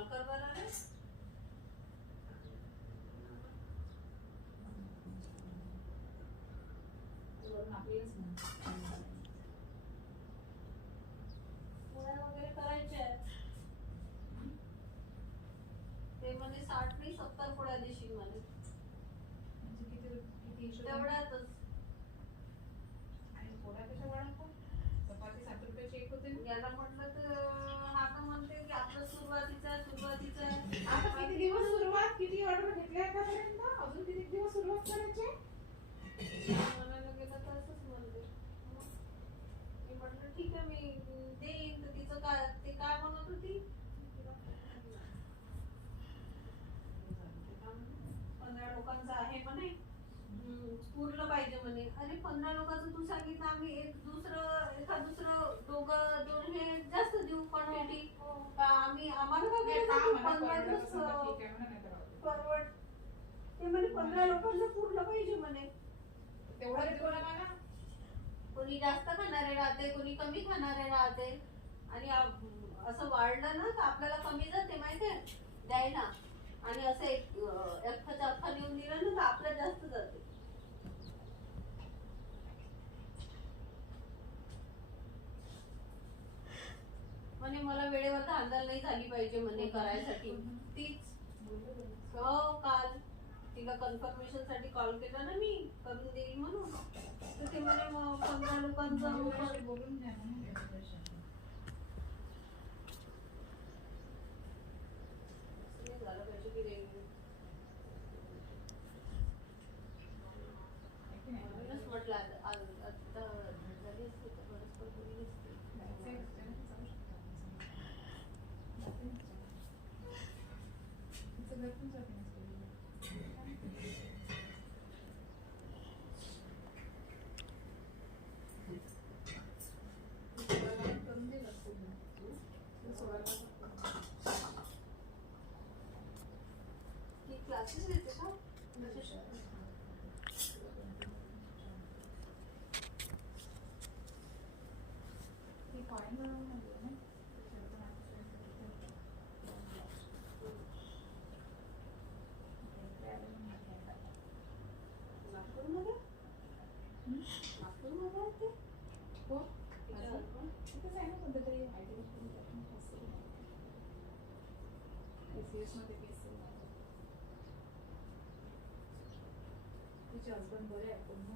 Call कर बरं रे. पोळ्या वगैरे करायच्या आहेत. ते म्हणे 60 नाही 70 पोळ्या देशील म्हणे. तेवढ्यातच. आणि पोळ्या कशा वाढवतो? चपाती 7 रुपयाची एक होते. याला म्हटलं तर हा तर म्हणते की आपलं सुरुवातीचं आहे. आता किती दिवस सुरुवात, किती ऑर्डर घेतल्या आतापर्यंत? अजून किती दिवस सुरुवात करायची? म्हणायला गेलं तर असंच म्हणते. मी म्हटलं ठीक आहे मी देईन. तर तिचं काय ते काय म्हणत होती 15 लोकांचं आहे म्हणे. पुरलं पाहिजे म्हणे. अरे 15 लोकांचं तू सांगितलं आम्ही एखाद दुसरं दोन हे जास्त देऊ क्वांटिटी. आम्ही आम्हाला परवड ते म्हणे 15 लोकांचं पुरलं पाहिजे म्हणे. कोणी जास्त खाणारे राहते, कोणी कमी खाणारे राहते. आणि असं वाढलं ना तर आपल्याला कमी जाते माहितीये द्यायला. आणि असं एकठाचा अख्खा नेऊन दिलं ना तर आपलं जास्त जाते. म्हणे मला वेळेवर धांदल नाही झाली पाहिजे म्हणे करायसाठी. तीच हो काल तिला कन्फर्मेशन साठी कॉल केला ना मी करून देईल म्हणून. तर ते म्हणे 15 लोकांचं बोलून घ्या झालं पाहिजे की म्हणूनच म्हटलं आता झाली असते तर परस्पर बोलली असते. क्लासेस घेते का? नागपूरमध्ये आहे ते. हो तिथंच आहे ना कोणतं तरी ICS मध्ये तिचे हसबंड बरे आहेत.